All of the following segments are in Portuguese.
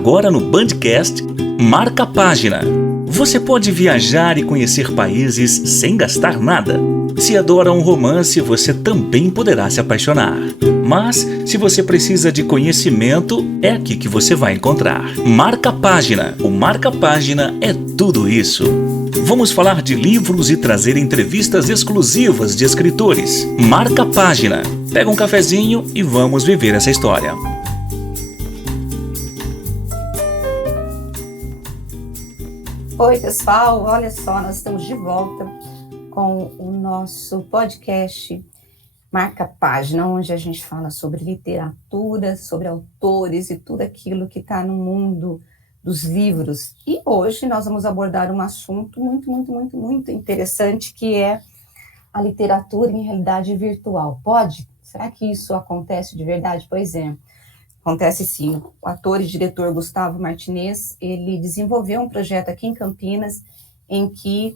Agora no Bandcast, Marca Página. Você pode viajar e conhecer países sem gastar nada. Se adora um romance, você também poderá se apaixonar. Mas, se você precisa de conhecimento, é aqui que você vai encontrar. Marca Página. O Marca Página é tudo isso. Vamos falar de livros e trazer entrevistas exclusivas de escritores. Marca Página. Pega um cafezinho e vamos viver essa história. Oi, pessoal, olha só, nós estamos de volta com o nosso podcast Marca Página, onde a gente fala sobre literatura, sobre autores e tudo aquilo que está no mundo dos livros. E hoje nós vamos abordar um assunto muito interessante, que é a literatura em realidade virtual. Pode? Será que isso acontece de verdade? Pois é. Acontece sim. O ator e diretor Gustavo Martinez, ele desenvolveu um projeto aqui em Campinas em que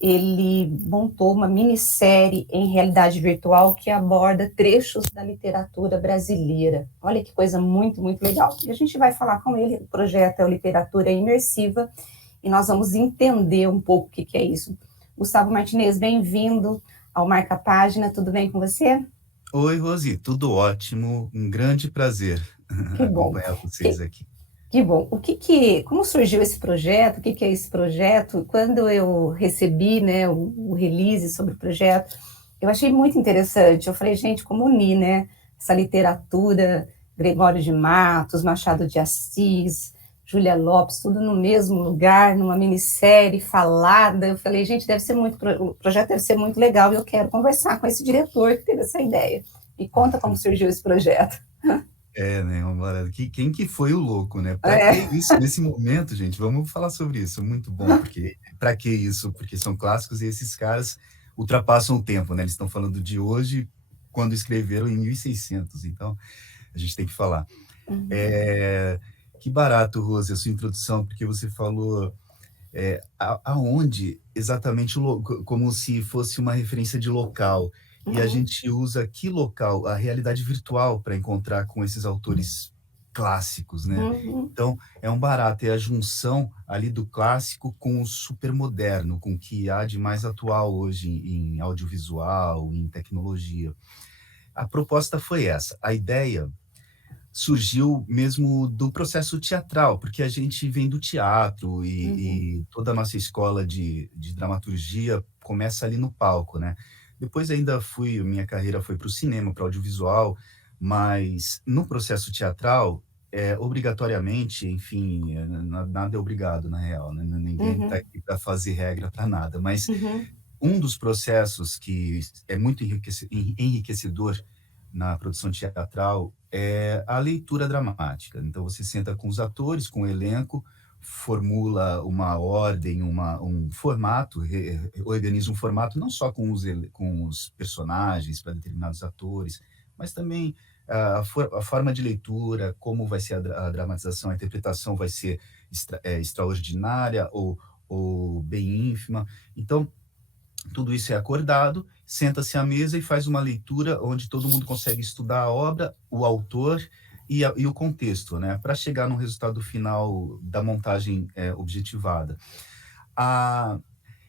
ele montou uma minissérie em realidade virtual que aborda trechos da literatura brasileira. Olha que coisa muito legal. E a gente vai falar com ele. O projeto é o Literatura Imersiva e nós vamos entender um pouco o que é isso. Gustavo Martinez, bem-vindo ao Marca Página. Tudo bem com você? Oi, Rosi, tudo ótimo, um grande prazer acompanhar vocês aqui. Que bom. Como surgiu esse projeto? O que é esse projeto? Quando eu recebi, né, o release sobre o projeto, eu achei muito interessante. Eu falei, gente, como unir, né, essa literatura, Gregório de Matos, Machado de Assis, Júlia Lopes, tudo no mesmo lugar, numa minissérie falada. Eu falei, gente, o projeto deve ser muito legal e eu quero conversar com esse diretor que teve essa ideia. Me conta como surgiu esse projeto. Né, quem que foi o louco, né? Para que isso nesse momento, gente? Vamos falar sobre isso. Muito bom, porque para que isso? Porque são clássicos e esses caras ultrapassam o tempo, né? Eles estão falando de hoje quando escreveram em 1600. Então, a gente tem que falar. Uhum. Que barato, Rose, a sua introdução, porque você falou aonde exatamente, como se fosse uma referência de local. E a gente usa que local? A realidade virtual para encontrar com esses autores clássicos, né? Uhum. Então, é um barato, é a junção ali do clássico com o supermoderno, com o que há de mais atual hoje em audiovisual, em tecnologia. A proposta foi essa. A ideia surgiu mesmo do processo teatral, porque a gente vem do teatro e toda a nossa escola de dramaturgia começa ali no palco, né? Depois minha carreira foi para o cinema, para o audiovisual, mas no processo teatral, obrigatoriamente, enfim, nada é obrigado, na real, né? Ninguém está aqui para fazer regra para nada, mas um dos processos que é muito enriquecedor na produção teatral é a leitura dramática. Então, você senta com os atores, com o elenco, formula uma ordem, um formato, organiza um formato não só com os personagens para determinados atores, mas também a forma de leitura, como vai ser a dramatização, a interpretação vai ser extraordinária ou bem ínfima. Então, tudo isso é acordado, senta-se à mesa e faz uma leitura onde todo mundo consegue estudar a obra, o autor e o contexto, né, para chegar no resultado final da montagem objetivada.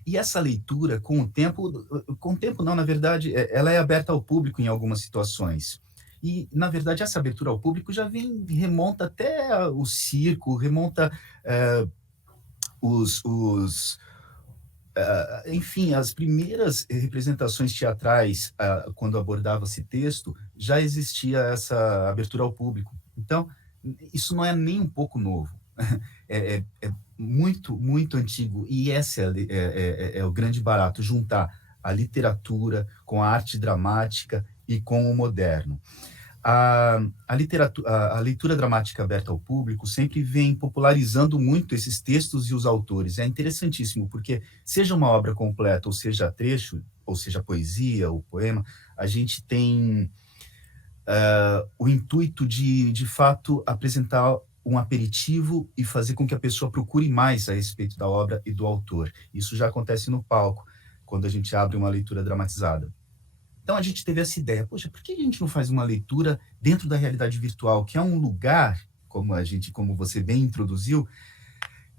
E essa leitura, com o tempo não, na verdade, ela é aberta ao público em algumas situações. E, na verdade, essa abertura ao público remonta até o circo, remonta enfim, as primeiras representações teatrais, quando abordava-se texto, já existia essa abertura ao público. Então, isso não é nem um pouco novo. É muito antigo. E esse é o grande barato, juntar a literatura com a arte dramática e com o moderno. A leitura dramática aberta ao público sempre vem popularizando muito esses textos e os autores. É interessantíssimo, porque seja uma obra completa, ou seja trecho, ou seja poesia ou poema, a gente tem o intuito de fato, apresentar um aperitivo e fazer com que a pessoa procure mais a respeito da obra e do autor. Isso já acontece no palco, quando a gente abre uma leitura dramatizada. Então, a gente teve essa ideia, poxa, por que a gente não faz uma leitura dentro da realidade virtual, que é um lugar como você bem introduziu,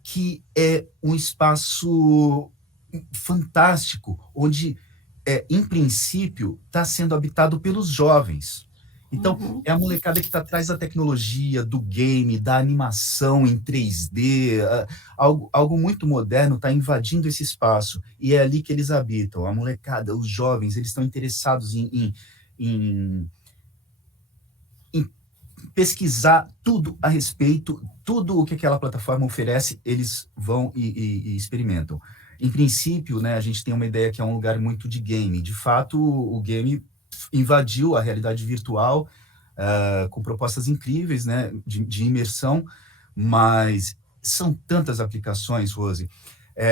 que é um espaço fantástico, onde, em princípio, está sendo habitado pelos jovens. Então, é a molecada que está atrás da tecnologia, do game, da animação em 3D, algo muito moderno está invadindo esse espaço, e é ali que eles habitam. A molecada, os jovens, eles estão interessados em pesquisar tudo a respeito, tudo o que aquela plataforma oferece, eles vão e experimentam. Em princípio, né, a gente tem uma ideia que é um lugar muito de game. De fato, o game invadiu a realidade virtual com propostas incríveis, né, de imersão, mas são tantas aplicações, Rose.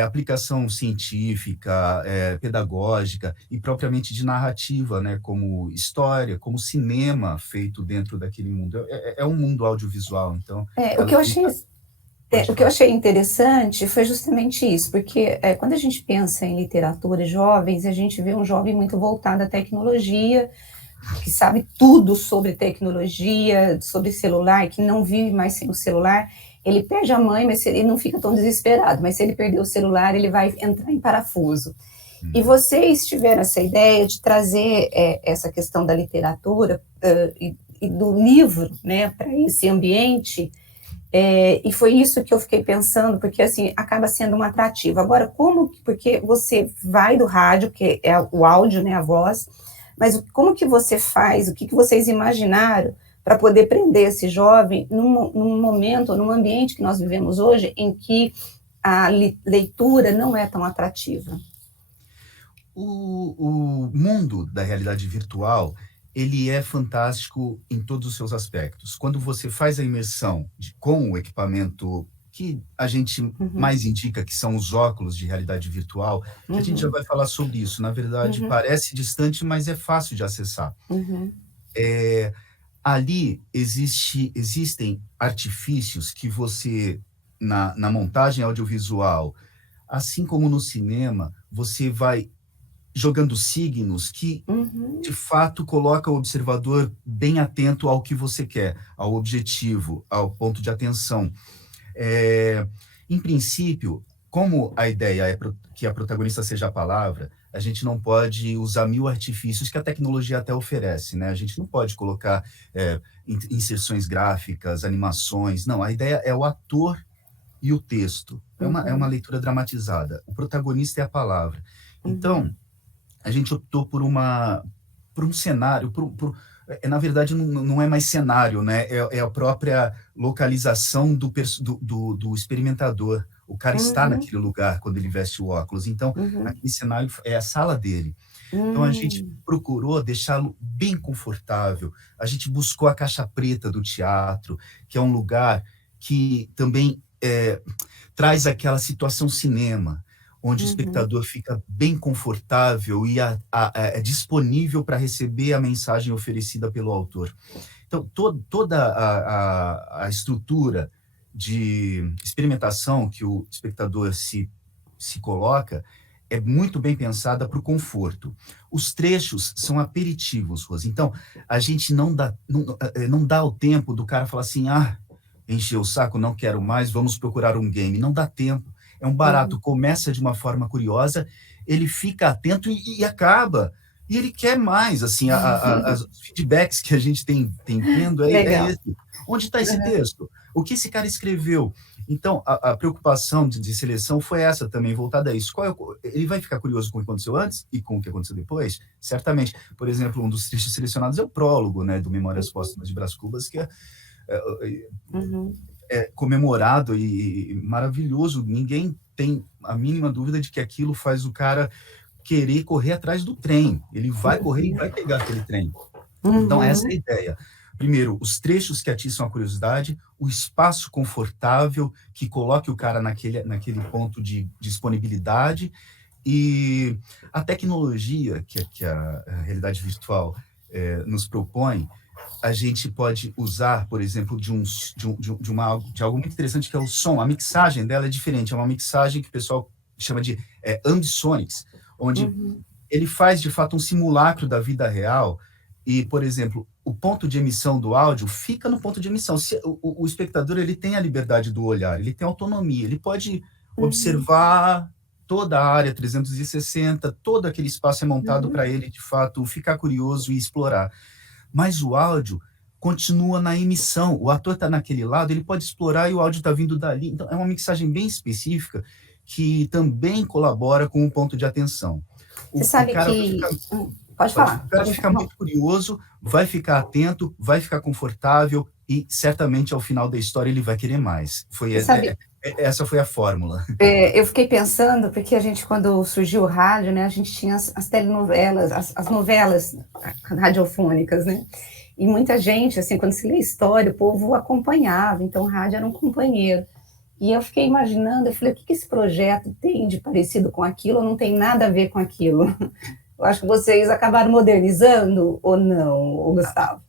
Aplicação científica, pedagógica e propriamente de narrativa, né, como história, como cinema feito dentro daquele mundo. É um mundo audiovisual, então... O que eu achei interessante foi justamente isso, porque quando a gente pensa em literatura e jovens, a gente vê um jovem muito voltado à tecnologia, que sabe tudo sobre tecnologia, sobre celular, que não vive mais sem o celular. Ele perde a mãe, mas ele não fica tão desesperado, mas se ele perder o celular, ele vai entrar em parafuso. E vocês tiveram essa ideia de trazer essa questão da literatura e do livro, né, para esse ambiente. E foi isso que eu fiquei pensando, porque assim, acaba sendo um atrativo. Agora, porque você vai do rádio, que é o áudio, né, a voz, mas como que você faz, o que vocês imaginaram para poder prender esse jovem num momento, num ambiente que nós vivemos hoje, em que a leitura não é tão atrativa? O mundo da realidade virtual, ele é fantástico em todos os seus aspectos. Quando você faz a imersão com o equipamento que a gente mais indica, que são os óculos de realidade virtual, que a gente já vai falar sobre isso. Na verdade, parece distante, mas é fácil de acessar. Ali existem artifícios que você, na montagem audiovisual, assim como no cinema, você vai jogando signos que, de fato, coloca o observador bem atento ao que você quer, ao objetivo, ao ponto de atenção. Em princípio, como a ideia é que a protagonista seja a palavra, a gente não pode usar 1000 artifícios que a tecnologia até oferece, né? A gente não pode colocar inserções gráficas, animações. Não, a ideia é o ator e o texto. É uma leitura dramatizada. O protagonista é a palavra. Então, a gente optou por um cenário, na verdade não é mais cenário, né? É a própria localização do experimentador. O cara está naquele lugar quando ele veste o óculos. Então, aquele cenário é a sala dele. Então, a gente procurou deixá-lo bem confortável. A gente buscou a caixa preta do teatro, que é um lugar que também traz aquela situação cinema, onde o espectador fica bem confortável e é disponível para receber a mensagem oferecida pelo autor. Então, toda a estrutura de experimentação que o espectador se coloca é muito bem pensada para o conforto. Os trechos são aperitivos, Rose. Então, a gente não dá o tempo do cara falar assim, encheu o saco, não quero mais, vamos procurar um game. Não dá tempo. É um barato, começa de uma forma curiosa, ele fica atento e acaba. E ele quer mais, assim, os feedbacks que a gente tem tendo é esse. Onde está esse texto? O que esse cara escreveu? Então, a preocupação de seleção foi essa também, voltada a isso. Ele vai ficar curioso com o que aconteceu antes e com o que aconteceu depois? Certamente. Por exemplo, um dos trechos selecionados é o prólogo, né, do Memórias Póstumas de Brás Cubas, que é comemorado e maravilhoso. Ninguém tem a mínima dúvida de que aquilo faz o cara querer correr atrás do trem. Ele vai correr e vai pegar aquele trem. Então, essa é a ideia. Primeiro, os trechos que atiçam a curiosidade, o espaço confortável que coloque o cara naquele ponto de disponibilidade, e a tecnologia que a realidade virtual nos propõe. A gente pode usar, por exemplo, de algo muito interessante, que é o som. A mixagem dela é diferente, é uma mixagem que o pessoal chama de ambisonics, onde ele faz, de fato, um simulacro da vida real, e, por exemplo, o ponto de emissão do áudio fica no ponto de emissão. Se o espectador ele tem a liberdade do olhar, ele tem autonomia, ele pode observar toda a área 360, todo aquele espaço é montado para ele, de fato, ficar curioso e explorar. Mas o áudio continua na emissão. O ator está naquele lado, ele pode explorar e o áudio está vindo dali. Então, é uma mixagem bem específica que também colabora com o ponto de atenção. Você sabe que... Pode falar. O cara vai ficar muito curioso, vai ficar atento, vai ficar confortável e certamente ao final da história ele vai querer mais. Essa foi a fórmula. Eu fiquei pensando, porque a gente, quando surgiu o rádio, né, a gente tinha as telenovelas, as novelas radiofônicas, né? E muita gente, assim, quando se lê história, o povo acompanhava, então o rádio era um companheiro. E eu fiquei imaginando, eu falei, o que esse projeto tem de parecido com aquilo ou não tem nada a ver com aquilo? Eu acho que vocês acabaram modernizando ou não, Gustavo?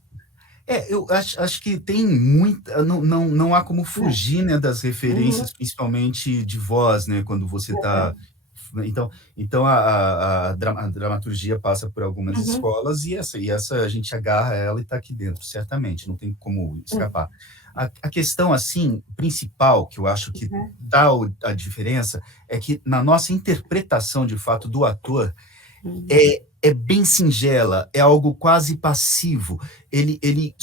Eu acho que tem muita... Não há como fugir, né, das referências, principalmente de voz, né, quando você está... Então a dramaturgia passa por algumas escolas e essa a gente agarra ela e está aqui dentro, certamente, não tem como escapar. A questão, assim, principal, que eu acho que dá a diferença, é que na nossa interpretação, de fato, do ator, é bem singela, é algo quase passivo. Ele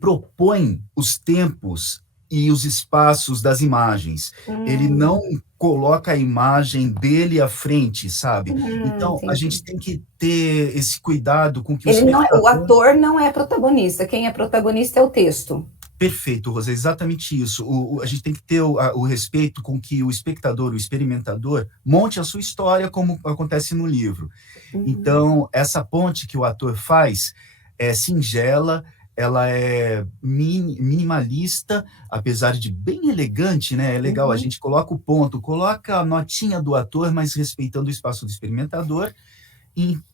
propõe os tempos e os espaços das imagens. Ele não coloca a imagem dele à frente, sabe? Então, a gente tem que ter esse cuidado com que o ator não é protagonista, quem é protagonista é o texto. Perfeito, Rosa, exatamente isso. A gente tem que ter o respeito com que o espectador, o experimentador, monte a sua história como acontece no livro. Então, essa ponte que o ator faz é singela, ela é minimalista, apesar de bem elegante, né? É legal, a gente coloca o ponto, coloca a notinha do ator, mas respeitando o espaço do experimentador.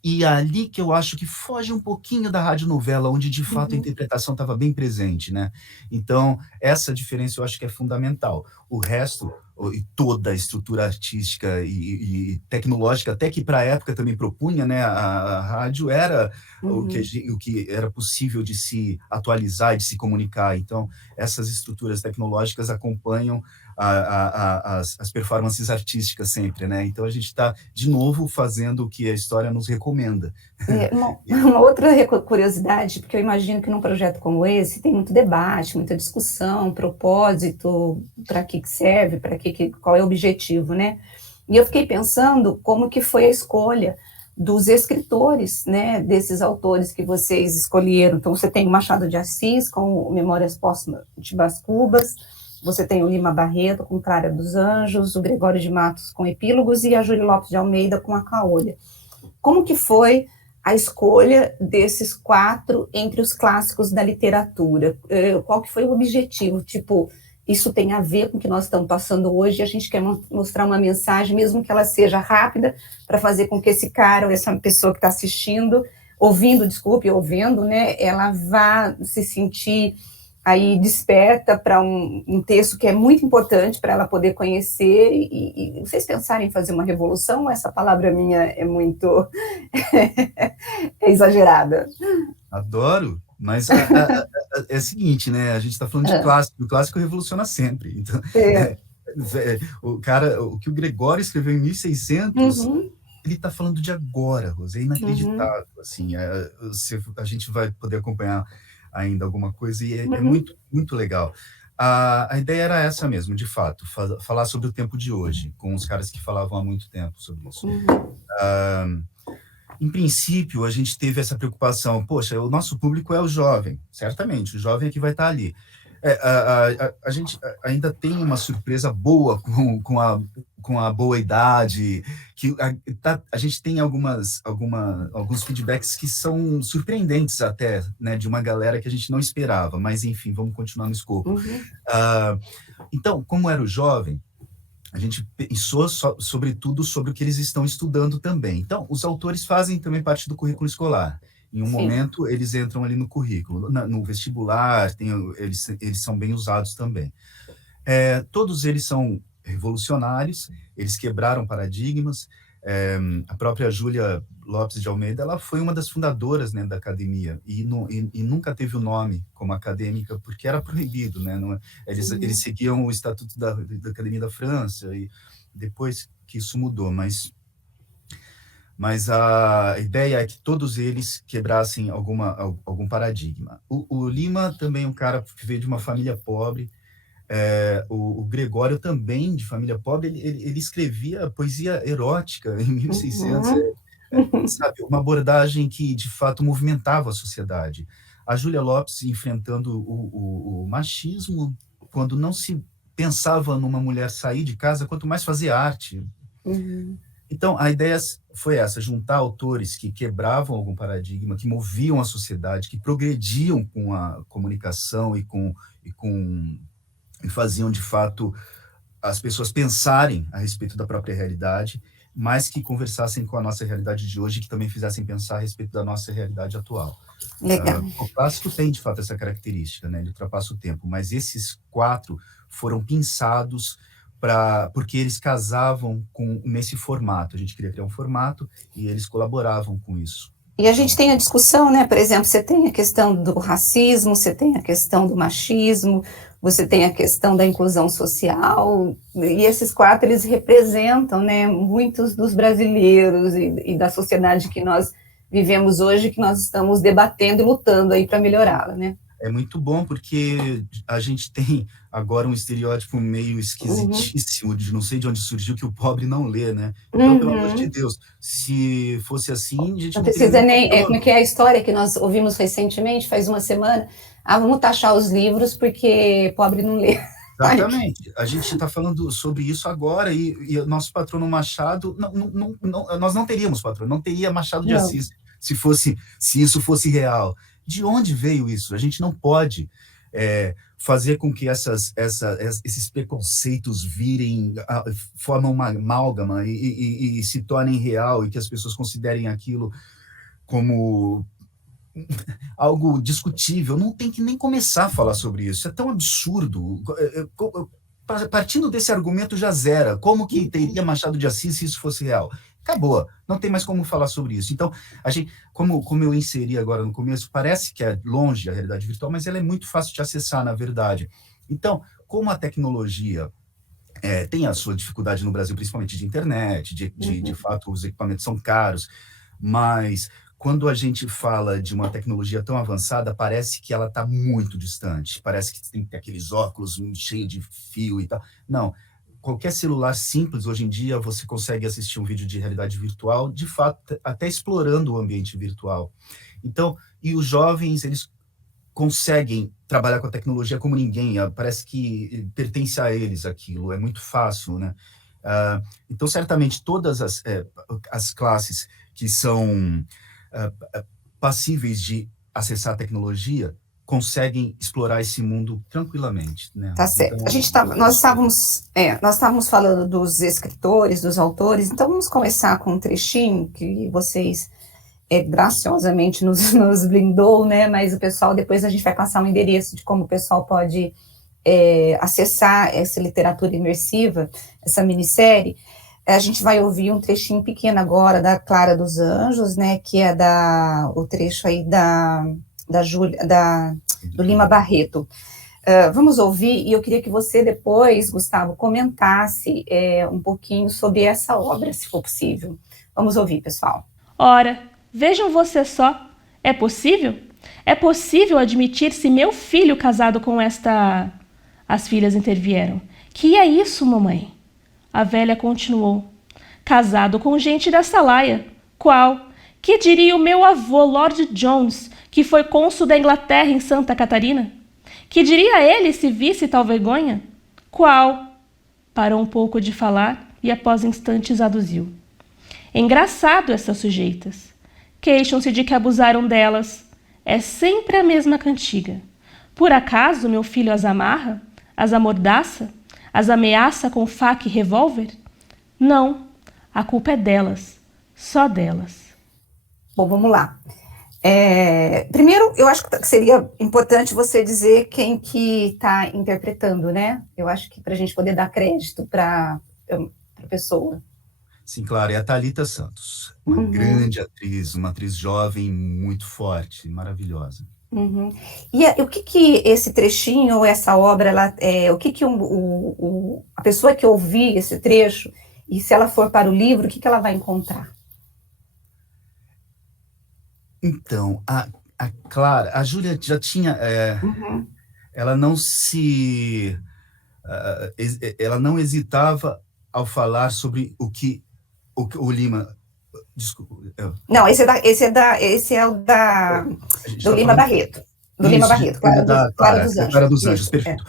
E ali que eu acho que foge um pouquinho da radionovela, onde de fato a interpretação estava bem presente, né? Então, essa diferença eu acho que é fundamental. O resto, e toda a estrutura artística e tecnológica, até que para a época também propunha, né? A rádio era o que era possível de se atualizar e de se comunicar. Então, essas estruturas tecnológicas acompanham as performances artísticas sempre, né? Então a gente está, de novo, fazendo o que a história nos recomenda. Uma outra curiosidade, porque eu imagino que num projeto como esse tem muito debate, muita discussão, propósito, para que serve, qual é o objetivo, né? E eu fiquei pensando como que foi a escolha dos escritores, né, desses autores que vocês escolheram. Então você tem o Machado de Assis com Memórias Póstumas de Brás Cubas, você tem o Lima Barreto com Clara dos Anjos, o Gregório de Matos com Epílogos e a Júlia Lopes de Almeida com A Caolha. Como que foi a escolha desses 4 entre os clássicos da literatura? Qual que foi o objetivo? Tipo, isso tem a ver com o que nós estamos passando hoje e a gente quer mostrar uma mensagem, mesmo que ela seja rápida, para fazer com que esse cara ou essa pessoa que está assistindo, ouvindo, né, ela vá se sentir aí desperta para um texto que é muito importante para ela poder conhecer, e vocês pensarem em fazer uma revolução, essa palavra minha é muito é exagerada. Adoro, mas é o seguinte, né, a gente está falando de clássico, o clássico revoluciona sempre, então, o que o Gregório escreveu em 1600, ele está falando de agora, Rosé, é inacreditável, assim, a gente vai poder acompanhar ainda alguma coisa, e é muito, muito legal. A ideia era essa mesmo, de fato, falar sobre o tempo de hoje, com os caras que falavam há muito tempo sobre isso. Em princípio, a gente teve essa preocupação, poxa, o nosso público é o jovem, certamente, o jovem é que vai estar ali. A gente ainda tem uma surpresa boa com a boa idade, que a gente tem alguns feedbacks que são surpreendentes até, né, de uma galera que a gente não esperava, mas enfim, vamos continuar no escopo. Então, como era o jovem, a gente pensou sobretudo sobre o que eles estão estudando também. Então, os autores fazem também parte do currículo escolar. Em um momento, eles entram ali no currículo, no vestibular, eles são bem usados também. Todos eles são revolucionários, eles quebraram paradigmas, A própria Júlia Lopes de Almeida, ela foi uma das fundadoras, né, da academia, e nunca teve o nome como acadêmica, porque era proibido, né? Eles seguiam o Estatuto da Academia da França, e depois que isso mudou, mas a ideia é que todos eles quebrassem algum paradigma. O Lima também é um cara que veio de uma família pobre, o Gregório também, de família pobre, ele escrevia poesia erótica em 1600, sabe, uma abordagem que, de fato, movimentava a sociedade. A Júlia Lopes enfrentando o machismo, quando não se pensava numa mulher sair de casa, quanto mais fazer arte. Então, a ideia foi essa, juntar autores que quebravam algum paradigma, que moviam a sociedade, que progrediam com a comunicação e faziam, de fato, as pessoas pensarem a respeito da própria realidade, mas que conversassem com a nossa realidade de hoje, que também fizessem pensar a respeito da nossa realidade atual. Legal. O clássico tem, de fato, essa característica, né? Ele ultrapassa o tempo, mas esses 4 foram pensados porque eles casavam nesse formato. A gente queria criar um formato e eles colaboravam com isso. E a gente tem a discussão, né? Por exemplo, você tem a questão do racismo, você tem a questão do machismo, você tem a questão da inclusão social, e esses 4, eles representam, né, muitos dos brasileiros e da sociedade que nós vivemos hoje, que nós estamos debatendo e lutando aí para melhorá-la, né? É muito bom, porque a gente tem agora um estereótipo meio esquisitíssimo, de não sei de onde surgiu, que o pobre não lê, né? Então, pelo amor de Deus, se fosse assim, a gente não precisa nem... como é que é a história que nós ouvimos recentemente, faz uma semana? Vamos taxar os livros porque pobre não lê. Exatamente. A gente está falando sobre isso agora, e o nosso patrono Machado, nós não teríamos patrono, não teria Machado de Assis se isso fosse real. De onde veio isso? A gente não pode fazer com que esses preconceitos formam uma amálgama e se tornem real, e que as pessoas considerem aquilo como algo discutível. Não tem que nem começar a falar sobre isso. É tão absurdo. Partindo desse argumento já zera. Como que teria Machado de Assis se isso fosse real? Acabou, não tem mais como falar sobre isso. Então, a gente, como eu inseri agora no começo, parece que é longe a realidade virtual, mas ela é muito fácil de acessar, na verdade. Então, como a tecnologia tem a sua dificuldade no Brasil, principalmente de internet, de fato, os equipamentos são caros, mas quando a gente fala de uma tecnologia tão avançada, parece que ela está muito distante, parece que tem que ter aqueles óculos cheios de fio e tal. Não. Qualquer celular simples, hoje em dia, você consegue assistir um vídeo de realidade virtual, de fato, até explorando o ambiente virtual. Então, e os jovens, eles conseguem trabalhar com a tecnologia como ninguém, parece que pertence a eles aquilo, é muito fácil, né? Então, certamente, todas as classes que são passíveis de acessar a tecnologia conseguem explorar esse mundo tranquilamente, né? Tá certo. Então, nós estávamos falando dos escritores, dos autores, então vamos começar com um trechinho que vocês graciosamente nos blindou, né? Mas o pessoal, depois a gente vai passar um endereço de como o pessoal pode acessar essa literatura imersiva, essa minissérie. A gente vai ouvir um trechinho pequeno agora da Clara dos Anjos, né? Que é o trecho aí do Lima Barreto. Vamos ouvir, e eu queria que você depois, Gustavo, comentasse um pouquinho sobre essa obra, se for possível. Vamos ouvir, pessoal. Ora, vejam vocês só, é possível? É possível admitir-se meu filho casado com esta... As filhas intervieram. Que é isso, mamãe? A velha continuou. Casado com gente dessa laia. Qual? Que diria o meu avô, Lord Jones, que foi cônsul da Inglaterra em Santa Catarina? Que diria ele se visse tal vergonha? Qual? Parou um pouco de falar e após instantes aduziu. Engraçado essas sujeitas. Queixam-se de que abusaram delas. É sempre a mesma cantiga. Por acaso meu filho as amarra? As amordaça? As ameaça com faca e revólver? Não. A culpa é delas. Só delas. Bom, vamos lá. Primeiro, eu acho que seria importante você dizer quem que está interpretando, né? Eu acho que para a gente poder dar crédito para a pessoa. Sim, claro, é a Thalita Santos, uma grande atriz, uma atriz jovem, muito forte, maravilhosa. Uhum. E o que esse trechinho ou essa obra, o que a pessoa que ouvir esse trecho, e se ela for para o livro, o que ela vai encontrar? Então, a Clara, a Júlia já tinha, ela não se, ela não hesitava ao falar sobre o Lima, desculpa. Não, esse é o do Lima Barreto. Do Lima Barreto, Clara dos Anjos. Clara dos Anjos, Isso, perfeito.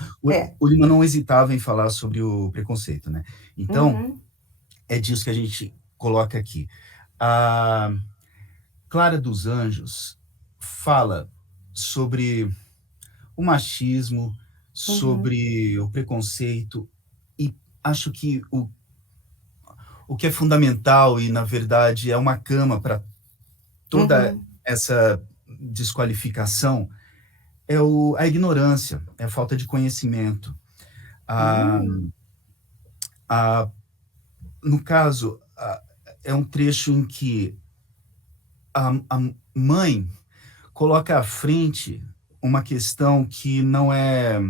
O Lima não hesitava em falar sobre o preconceito, né? Então, é disso que a gente coloca aqui. A Clara dos Anjos fala sobre o machismo, sobre o preconceito, e acho que o que é fundamental e, na verdade, é uma cama para toda essa desqualificação é a ignorância, é a falta de conhecimento. No caso, é um trecho em que a mãe coloca à frente uma questão que não é...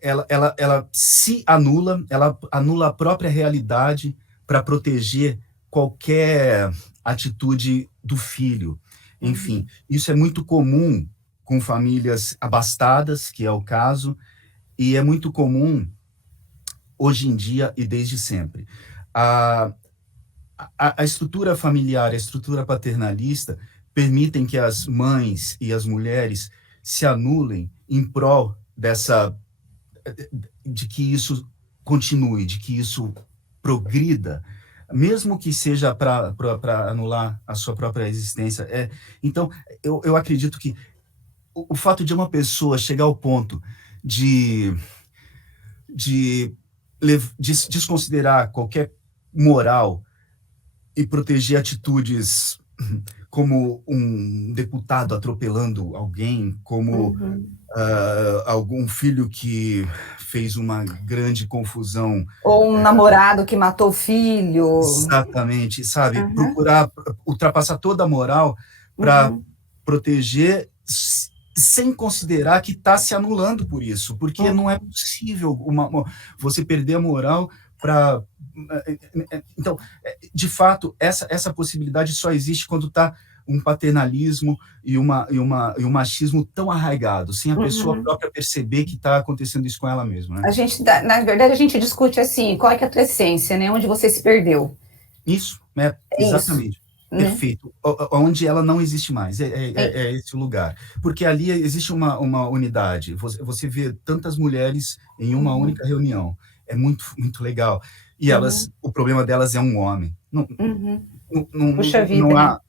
Ela se anula, ela anula a própria realidade para proteger qualquer atitude do filho. Enfim, isso é muito comum com famílias abastadas, que é o caso, e é muito comum hoje em dia e desde sempre. A estrutura familiar, a estrutura paternalista permitem que as mães e as mulheres se anulem em prol de que isso continue, de que isso progrida, mesmo que seja para anular a sua própria existência. Então, eu acredito que o fato de uma pessoa chegar ao ponto de desconsiderar qualquer moral e proteger atitudes como um deputado atropelando alguém, como algum filho que fez uma grande confusão. Ou um namorado que matou o filho. Exatamente, sabe? Procurar ultrapassar toda a moral para proteger, sem considerar que está se anulando por isso, porque não é possível você perder a moral para... Então, de fato, essa possibilidade só existe quando está um paternalismo e um machismo tão arraigado, sem a pessoa própria perceber que está acontecendo isso com ela mesma, né? Na verdade, a gente discute assim, qual é que é a tua essência, né? Onde você se perdeu. Isso, exatamente. Isso. Perfeito. Onde ela não existe mais, é esse o lugar. Porque ali existe uma unidade. Você vê tantas mulheres em uma única reunião. É muito, muito legal. E o problema delas é um homem. Puxa vida,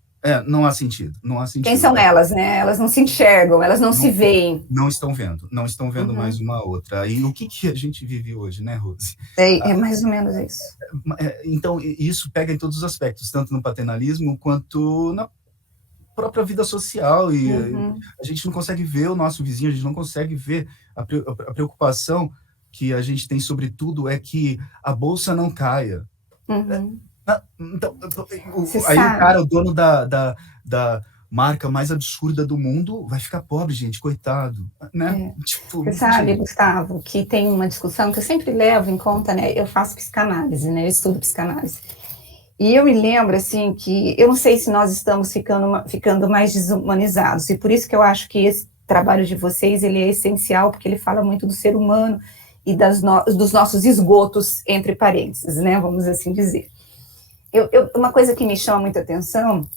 não há sentido. Quem são elas, né? Elas não se enxergam, elas não se veem. Não estão vendo mais uma outra. E o que a gente vive hoje, né, Rose? É mais ou menos isso. Então, isso pega em todos os aspectos, tanto no paternalismo quanto na própria vida social. E a gente não consegue ver o nosso vizinho, a gente não consegue ver a preocupação que a gente tem, sobretudo, é que a bolsa não caia. Então, aí o cara, o dono da marca mais absurda do mundo, vai ficar pobre, gente, coitado, né? Você sabe, Gustavo, que tem uma discussão que eu sempre levo em conta, né? Eu faço psicanálise, né? Eu estudo psicanálise. E eu me lembro, assim, que eu não sei se nós estamos ficando mais desumanizados, e por isso que eu acho que esse trabalho de vocês, ele é essencial, porque ele fala muito do ser humano e dos nossos esgotos entre parênteses, né? Vamos assim dizer. Uma coisa que me chama muita atenção,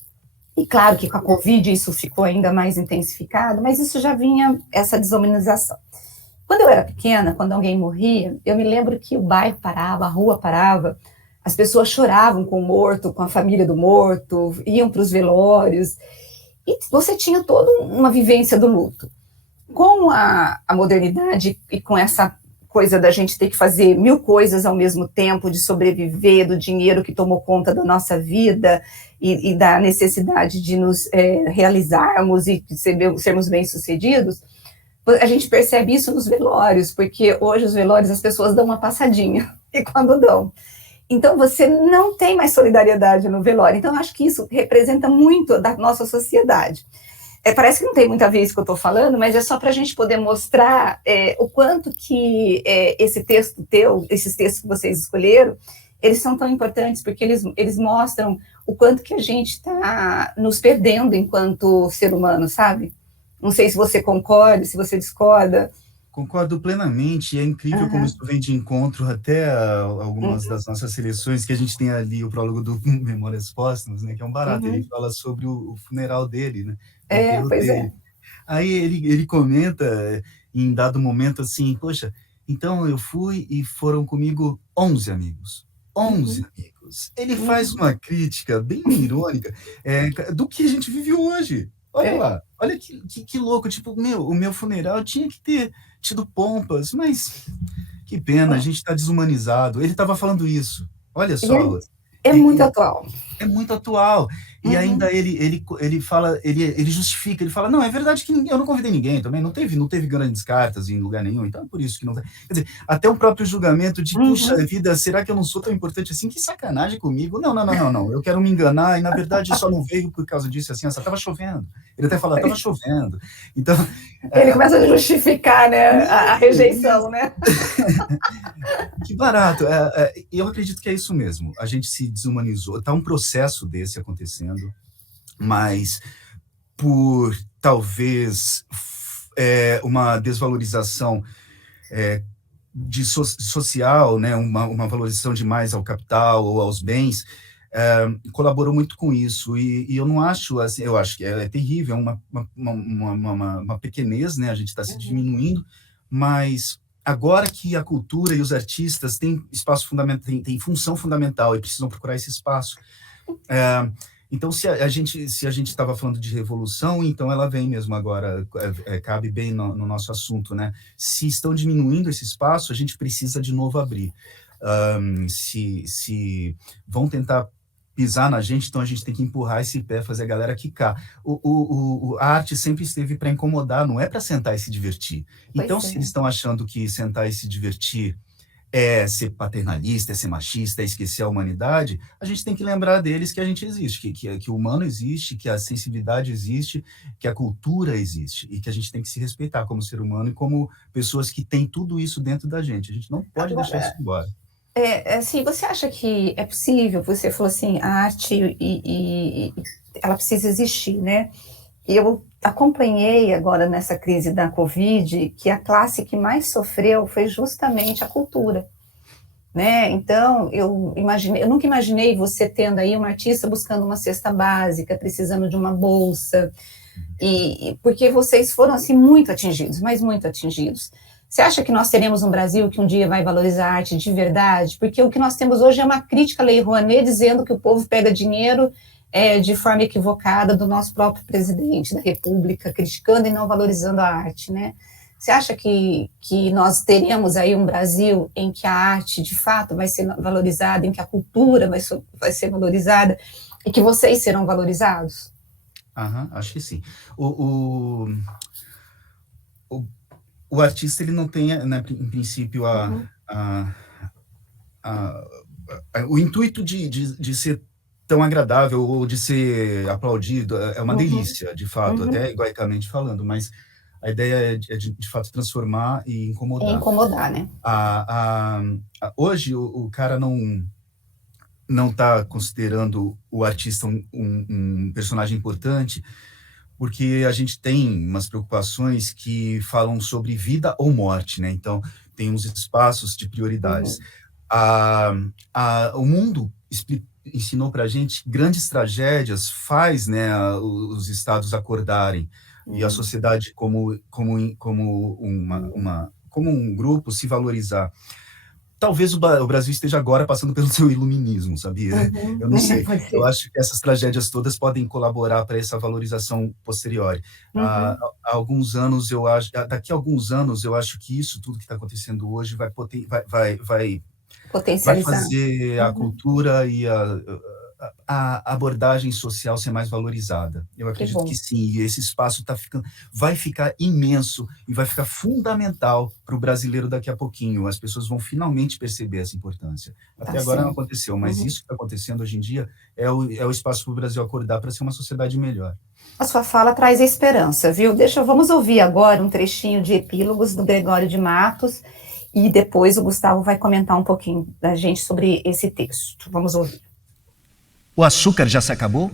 e claro que com a Covid isso ficou ainda mais intensificado, mas isso já vinha, essa desumanização. Quando eu era pequena, quando alguém morria, eu me lembro que o bairro parava, a rua parava, as pessoas choravam com o morto, com a família do morto, iam para os velórios, e você tinha toda uma vivência do luto. Com a modernidade e com essa coisa da gente ter que fazer 1000 coisas ao mesmo tempo, de sobreviver, do dinheiro que tomou conta da nossa vida e da necessidade de nos realizarmos e de sermos bem-sucedidos, a gente percebe isso nos velórios, porque hoje os velórios as pessoas dão uma passadinha, e quando dão. Então, você não tem mais solidariedade no velório. Então, eu acho que isso representa muito da nossa sociedade. Parece que não tem muito a ver isso que eu estou falando, mas é só para a gente poder mostrar o quanto que esse texto teu, esses textos que vocês escolheram, eles são tão importantes, porque eles mostram o quanto que a gente está nos perdendo enquanto ser humano, sabe? Não sei se você concorda, se você discorda. Concordo plenamente, é incrível como isso vem de encontro até algumas das nossas seleções, que a gente tem ali o prólogo do Memórias Póstumas, né, que é um barato, ele fala sobre o funeral dele, né, o enterro Pois dele. Aí ele comenta em dado momento assim, poxa, então eu fui e foram comigo 11 amigos. 11 amigos. Ele faz uma crítica bem irônica do que a gente vive hoje. Olha lá, olha que louco, tipo, o meu funeral tinha que ter tido pompas, mas que pena, a gente está desumanizado. Ele estava falando isso, olha só. É muito atual. É muito atual. E ainda ele fala, ele justifica, ele fala, não, é verdade que eu não convidei ninguém também, não teve grandes cartas em lugar nenhum, então é por isso que não tem. Quer dizer, até o próprio julgamento de, puxa vida, será que eu não sou tão importante assim? Que sacanagem comigo. Não, eu quero me enganar, e na verdade só não veio por causa disso, assim, só estava chovendo. Ele até fala, estava chovendo. Então... Ele começa a justificar, né, a rejeição, né? Que barato. Eu acredito que é isso mesmo. A gente se desumanizou. Está um processo desse acontecendo, mas por talvez uma desvalorização social, né, uma valorização demais ao capital ou aos bens, colaborou muito com isso, e eu não acho, assim, eu acho que é terrível, uma pequenez, né, a gente está se diminuindo, mas agora que a cultura e os artistas têm espaço fundamental, têm função fundamental e precisam procurar esse espaço, então se a gente estava falando de revolução, então ela vem mesmo agora, cabe bem no nosso assunto, né? Se estão diminuindo esse espaço, a gente precisa de novo abrir. Se vão tentar pisar na gente, então a gente tem que empurrar esse pé, fazer a galera quicar. A arte sempre esteve para incomodar, não é para sentar e se divertir. Então, se eles estão achando que sentar e se divertir é ser paternalista, é ser machista, é esquecer a humanidade, a gente tem que lembrar deles que a gente existe, que o humano existe, que a sensibilidade existe, que a cultura existe, e que a gente tem que se respeitar como ser humano e como pessoas que têm tudo isso dentro da gente. A gente não pode deixar isso embora. Assim, você acha que é possível? Você falou assim, a arte ela precisa existir, né? Eu acompanhei agora nessa crise da Covid que a classe que mais sofreu foi justamente a cultura, né? Então, eu nunca imaginei você tendo aí uma artista buscando uma cesta básica, precisando de uma bolsa, porque vocês foram assim muito atingidos, mas muito atingidos. Você acha que nós teremos um Brasil que um dia vai valorizar a arte de verdade? Porque o que nós temos hoje é uma crítica à Lei Rouanet dizendo que o povo pega dinheiro de forma equivocada do nosso próprio presidente da República, criticando e não valorizando a arte, né? Você acha que nós teremos aí um Brasil em que a arte, de fato, vai ser valorizada, em que a cultura vai ser valorizada e que vocês serão valorizados? Acho que sim. O artista, ele não tem, né, em princípio, o intuito de ser tão agradável ou de ser aplaudido, é uma delícia, de fato, até egoicamente falando, mas a ideia é de fato, transformar e incomodar. É incomodar, né? Hoje, o cara não está considerando o artista um personagem importante, porque a gente tem umas preocupações que falam sobre vida ou morte, né? Então, tem uns espaços de prioridades. O mundo ensinou para a gente grandes tragédias, faz, né, os estados acordarem, e a sociedade como um grupo se valorizar. Talvez o Brasil esteja agora passando pelo seu iluminismo, sabia? Eu não sei. Eu acho que essas tragédias todas podem colaborar para essa valorização posterior. Há alguns anos, daqui a alguns anos, eu acho que isso tudo que está acontecendo hoje vai potencializar, fazer a cultura e a abordagem social ser mais valorizada. Eu acredito que sim, e esse espaço vai ficar imenso e vai ficar fundamental para o brasileiro daqui a pouquinho. As pessoas vão finalmente perceber essa importância. Até agora não aconteceu, mas isso que está acontecendo hoje em dia é o espaço para o Brasil acordar para ser uma sociedade melhor. A sua fala traz esperança, viu? Vamos ouvir agora um trechinho de Epílogos do Gregório de Matos e depois o Gustavo vai comentar um pouquinho da gente sobre esse texto. Vamos ouvir. O açúcar já se acabou?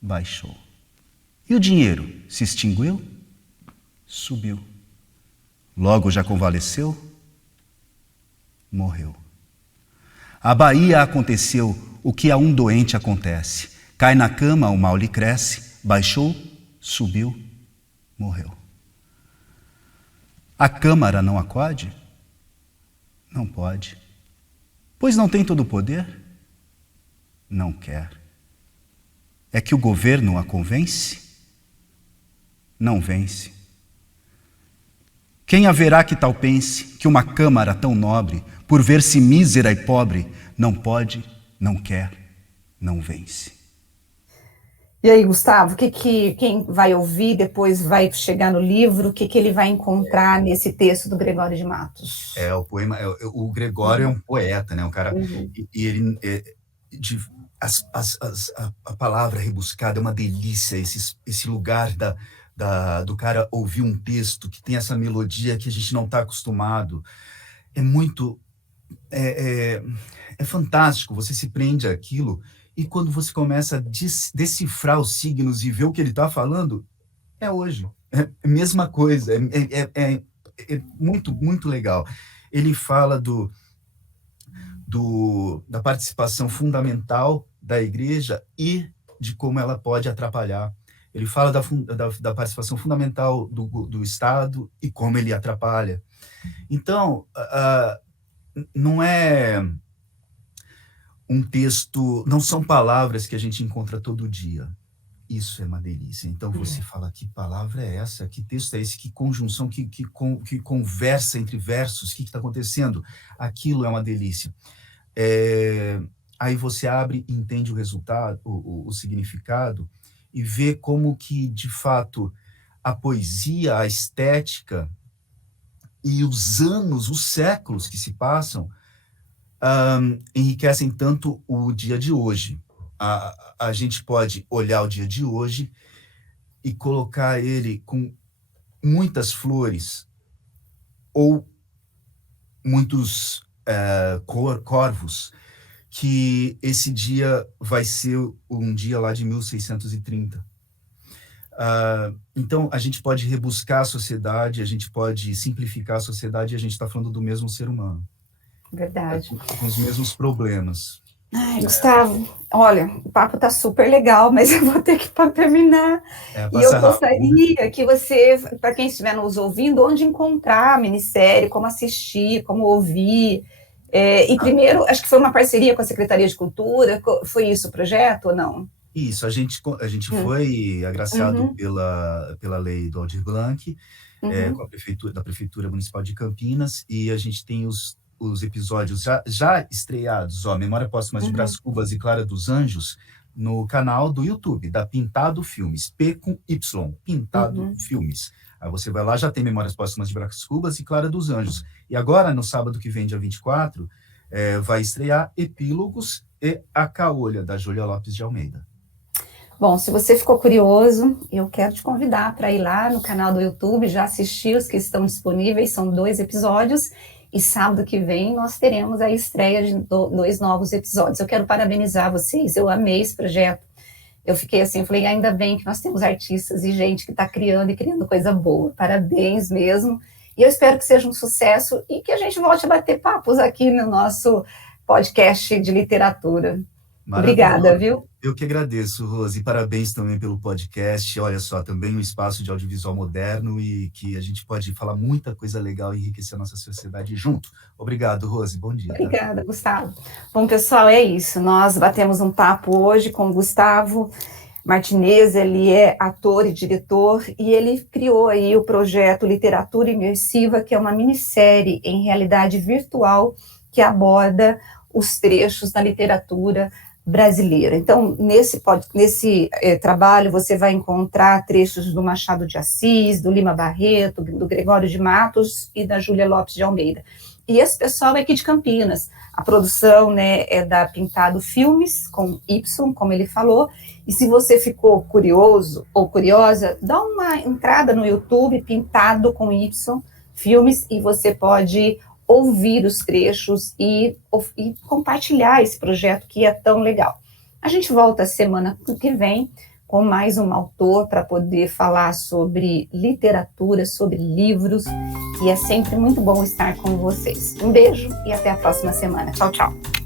Baixou. E o dinheiro se extinguiu? Subiu. Logo já convalesceu? Morreu. À Bahia aconteceu o que a um doente acontece. Cai na cama, o mal lhe cresce. Baixou, subiu, morreu. A Câmara não acode? Não pode. Pois não tem todo o poder? Não quer. É que o governo a convence? Não vence. Quem haverá que tal pense que uma Câmara tão nobre, por ver-se mísera e pobre, não pode, não quer, não vence? E aí, Gustavo, quem vai ouvir, depois vai chegar no livro, o que ele vai encontrar nesse texto do Gregório de Matos? O poema, o Gregório é um poeta, né? Um cara, e ele, a palavra rebuscada é uma delícia, esse lugar do cara ouvir um texto que tem essa melodia que a gente não está acostumado. É muito, é fantástico, você se prende àquilo. E quando você começa a decifrar os signos e ver o que ele está falando, é hoje. É a mesma coisa. É muito, muito legal. Ele fala da participação fundamental da igreja e de como ela pode atrapalhar. Ele fala da participação fundamental do Estado e como ele atrapalha. Então, não é um texto, não são palavras que a gente encontra todo dia. Isso é uma delícia. Então você fala, que palavra é essa? Que texto é esse? Que conjunção, que conversa entre versos? O que está acontecendo? Aquilo é uma delícia. Aí você abre e entende o resultado, o significado, e vê como que, de fato, a poesia, a estética e os anos, os séculos que se passam, enriquecem tanto o dia de hoje. A gente pode olhar o dia de hoje e colocar ele com muitas flores ou muitos corvos, que esse dia vai ser um dia lá de 1630. Então, a gente pode rebuscar a sociedade, a gente pode simplificar a sociedade, e a gente está falando do mesmo ser humano. Verdade. Com os mesmos problemas. Ai, Gustavo, olha, o papo tá super legal, mas eu vou ter que terminar. E eu gostaria que você, para quem estiver nos ouvindo, onde encontrar a minissérie, como assistir, como ouvir. E primeiro, acho que foi uma parceria com a Secretaria de Cultura, foi isso o projeto ou não? Isso, a gente foi agraciado pela lei do Aldir Blanc, com da Prefeitura Municipal de Campinas, e a gente tem os episódios já estreados, Memória Póstuma de Brás Cubas e Clara dos Anjos, no canal do YouTube, da Pintado Filmes, P com Y, Pintado Filmes. Aí você vai lá, já tem Memórias Póstumas de Brás Cubas e Clara dos Anjos. E agora, no sábado que vem, dia 24, vai estrear Epílogos e A Caolha, da Júlia Lopes de Almeida. Bom, se você ficou curioso, eu quero te convidar para ir lá no canal do YouTube, já assistir os que estão disponíveis, são 2 episódios, e sábado que vem nós teremos a estreia de 2 novos episódios. Eu quero parabenizar vocês, eu amei esse projeto. Eu fiquei assim, falei, ainda bem que nós temos artistas e gente que está criando e criando coisa boa. Parabéns mesmo. E eu espero que seja um sucesso e que a gente volte a bater papos aqui no nosso podcast de literatura. Obrigada, viu? Eu que agradeço, Rose, e parabéns também pelo podcast. Olha só, também um espaço de audiovisual moderno e que a gente pode falar muita coisa legal e enriquecer a nossa sociedade junto. Obrigado, Rose, bom dia. Obrigada, Gustavo. Bom, pessoal, é isso. Nós batemos um papo hoje com o Gustavo Martinez, ele é ator e diretor, e ele criou aí o projeto Literatura Imersiva, que é uma minissérie em realidade virtual que aborda os trechos da literatura brasileira. Então, nesse trabalho, você vai encontrar trechos do Machado de Assis, do Lima Barreto, do Gregório de Matos e da Júlia Lopes de Almeida. E esse pessoal é aqui de Campinas. A produção, né, é da Pintado Filmes, com Y, como ele falou. E se você ficou curioso ou curiosa, dá uma entrada no YouTube, Pintado com Y, Filmes, e você pode ouvir os trechos e compartilhar esse projeto que é tão legal. A gente volta semana que vem com mais um autor para poder falar sobre literatura, sobre livros, e é sempre muito bom estar com vocês. Um beijo e até a próxima semana. Tchau, tchau.